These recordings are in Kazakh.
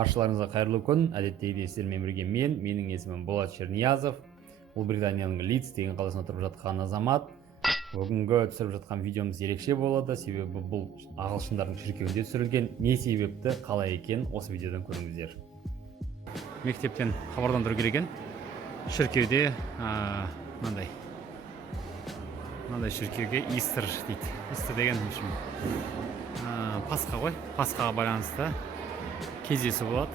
Баршаларыңызға қайырлы күн. Әдеттегідей сіздермен бірге менің есімім Болат Черниязов. Ұлыбританияның Лидс деген қаласында тұрып жатқан азамат. Бүгінгі түсіріп жатқан видеомыз ерекше болады, себебі бұл ағылшындардың шіркеуінде түсірілген. Не себепті, қалай екен, осы видеодан көріңіздер. Мектептен хабарландыру керек екен. Шіркеуде мынандай шіркеуге Истер дейді. Истер деген Пасха ғой. Пасхаға байланысты кездесу болады.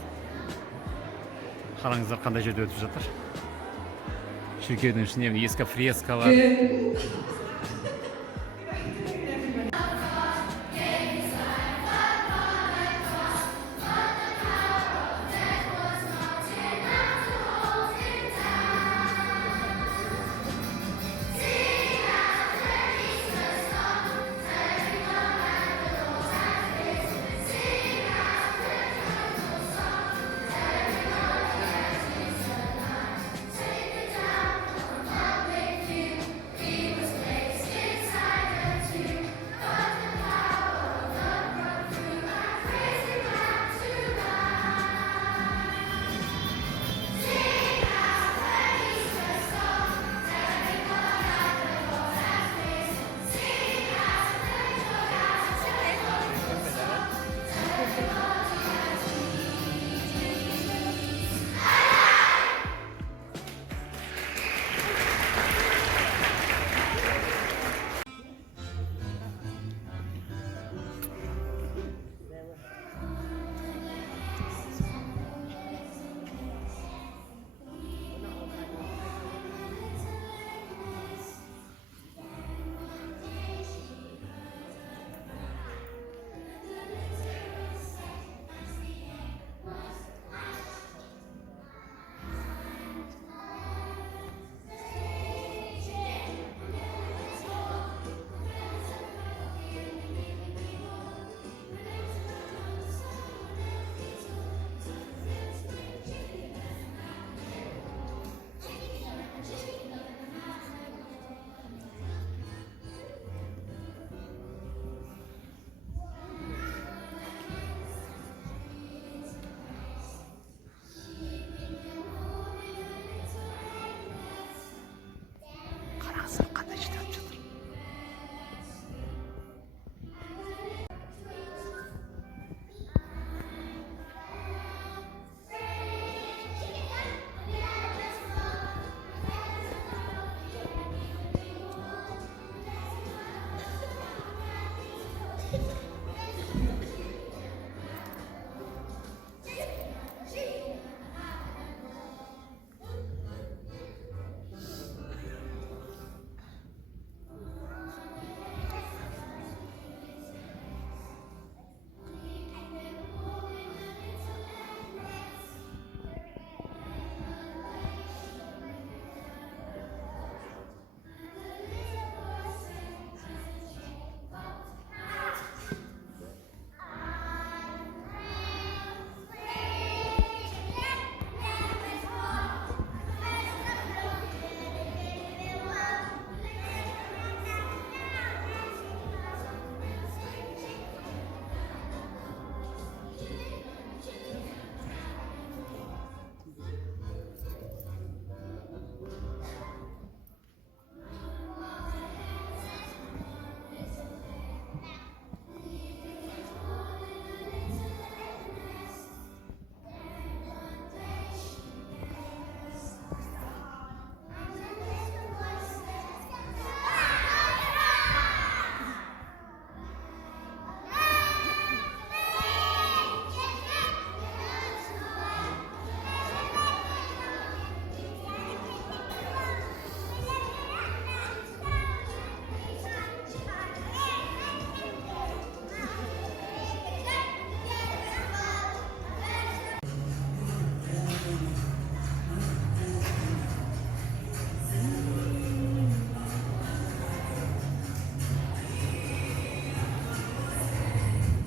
Қараңыздар қандай жерде өтіп жатыр. Шіркеудің ішінде ескі фреска бар.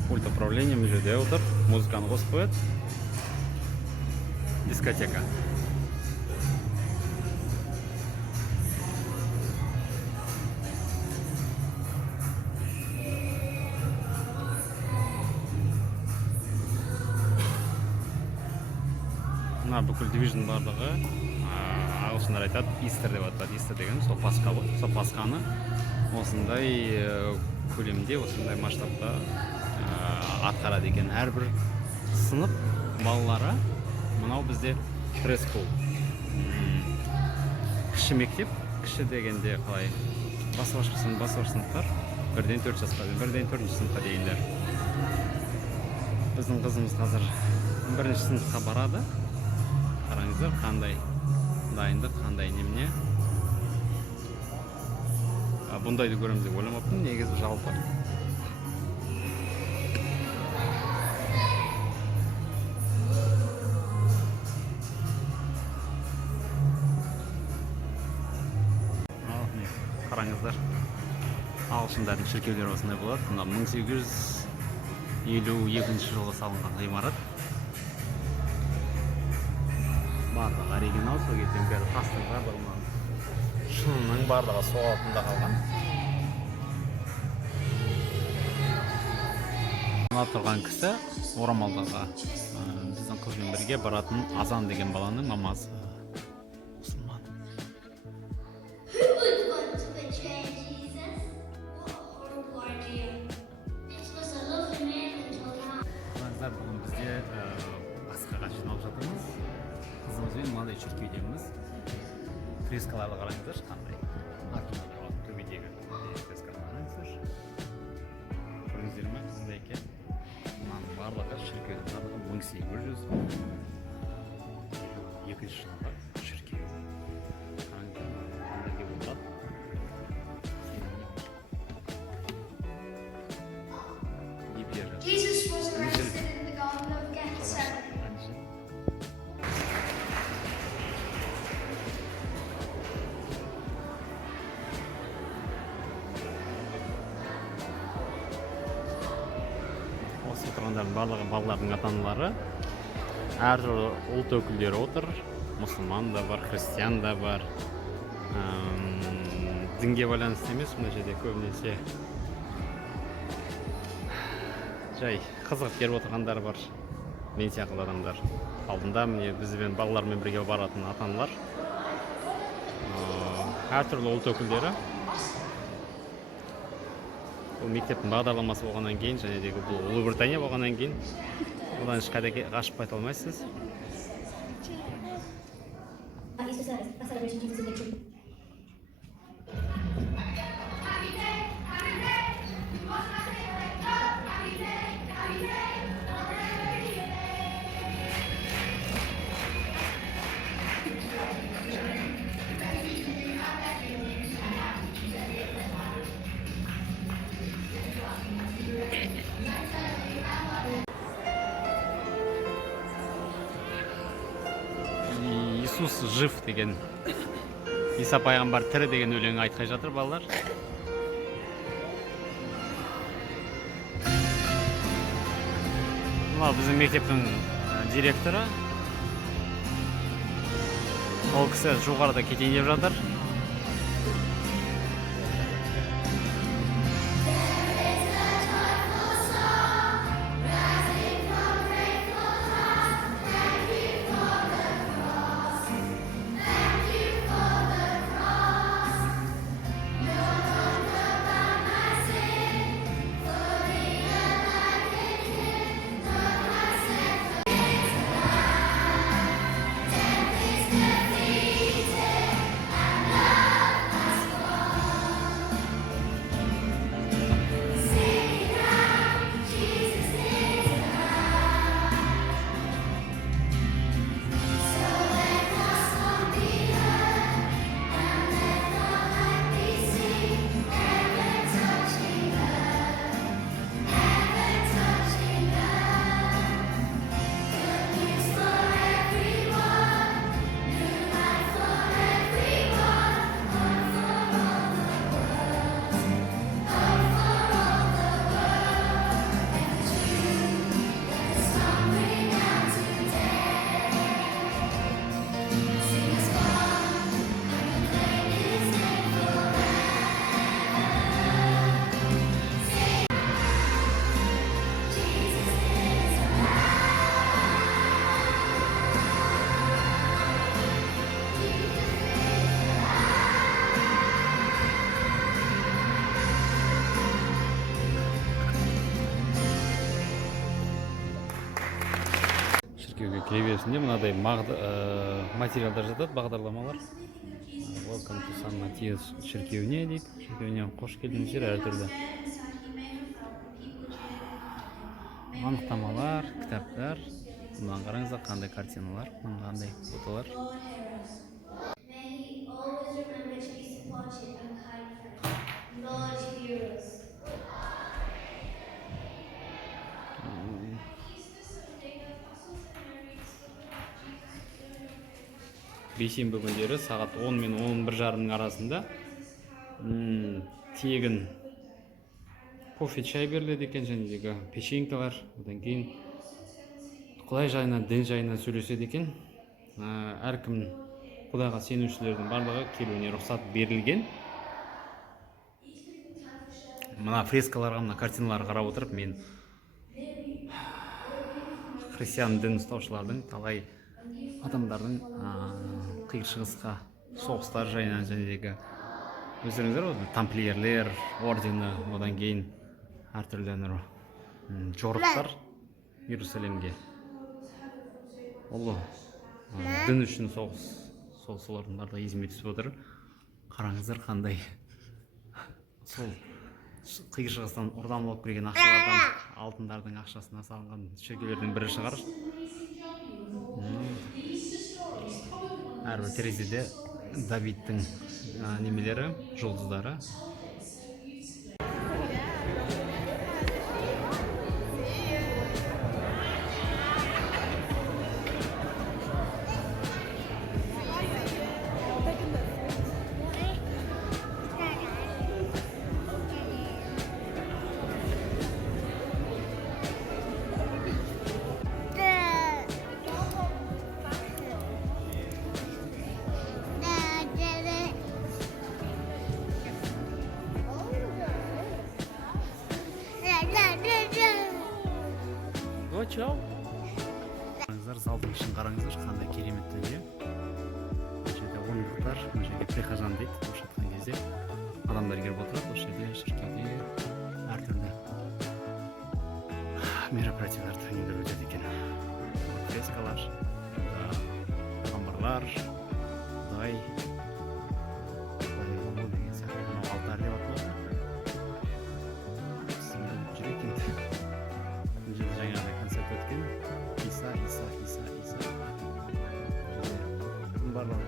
Пульт управления мына жерде отыр. Музыканы қосып қояды. Дискотека. мына бүкіл дивизион барлығы ағылшындар айтады Истер деп атады. Истер деген сол Пасха ғой. Сол Пасханы осындай көлемде, осындай масштабта атқарады екен. Әрбір сынып балалары, мынау бізде пресс-скул, кіші мектеп, кіші дегенде қалай, бастауыш сыныптар, 1-ден 4 жасқа, 1-ден 4-ші сыныпқа дейіндер. Біздің қызымыз қазір 1-ші сыныпқа барады. Қараңыздар, қандай дайындық, қандай немене. Бұндайды көреміз деп ойламаппын, негізі жалпы. Қараңыздар, ағылшындардың шіркеулері осындай болады. Мына 1852 жылғы салынған ғимарат. Барлығы оригинал, сол кезден бері тастың барлығы, шынының барлығы сол altында қалған. Мына тұрған кісі орамалдағы біздің қызбен бірге баратын Азан деген баланың мамасы. Бүгін бізде Пасхаға жиналып жатырмыз. Қызымызбен мынадай шіркеудеміз. Фрескаларды қараңыздар, қандай төбедегі фрескаларды қараңыздар. Көрдіңіздер ме? Қандай екен? Мынаның барлығы шіркеудің барлығы 1802 жылғы шіркеу. Қараңыздар, қандай деп болады? Jesus was arrested in the Garden of Gethsemane. Осы отырғандардың барлығы балалардың ата-аналары, әртүрлі ұлт өкілдері отыр. Мұсылман да бар, христиан да бар. Дінге байланысты емес, мына жерде көбінесе жай қызығып келіп отырғандар бар. Мен сияқты адамдар. Алдында міне бізбен балалармен бірге баратын ата-аналар. Әртүрлі ұлт өкілдері. Бұл мектептің бағдарламасы болғаннан кейін, және де бұл Ұлыбритания болғаннан кейін, одан ешқайда қашып қайта алмайсыз. Иисус жив деген, Иса пайғамбар тірі деген өлеңі айтқай жатыр балалар. Мынау біздің мектептің директоры. Ол кісі жоғарыда кетейін деп жатыр. шіркеуге кіре берісінде мынадай материалдар жатады, бағдарламалар. Welcome to Сан Матиас шіркеуіне дейді. Шіркеуіне қош келдіңіздер, әртүрлі анықтамалар, кітаптар. Мынаған қараңыздар, қандай картиналар, қандай фотолар. May he always remember to be supportive and kind friend. Lord heroes. Бейсенбі күндері сағат 10 мен 11:30 арасында тегін кофе чай беріледі екен, және печенькалар. Одан кейін Құдай жайынан, дін жайынан сөйлеседі екен. Әркім Құдайға сенушілердің барлығы келуіне рұқсат берілген. Мына фрескаларға, мына картиналарға қарап отырып, мен христиан дін ұстаушылардың талай адамдардың қиыр шығысқа соғыстар жайынан, және өздеріңіздер тамплиерлер ордені, одан кейін әртүрлі жорықтар Иерусалимге ұлы дін үшін солардың барлығы есіме түсіп отыр. Қараңыздар, қандай сол қиыр шығыстан ұрдан болып келген ақшалардан, алтындардың ақшасына салынған шіркеулердің бірі шығар. Әрбір терезеде Давидтің немелері, жұлдыздары. Қараңыздар, залдың ішін қараңыздар, қандай керемет дүние. Бұл жерде орындықтар, бұл жерге прихожан дейді, орысша айтқан кезде адамдар келіп отырады. Бұл жерде шіркеуде әртүрлі мероприятиялар, тренингтер өтеді екен. Фрескалар, пайғамбарлар, Құдай, деген сияқты алтар деп аталады. Жаңағыдай концерт өткен. Иса. Барлығы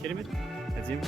керемет, әдемі.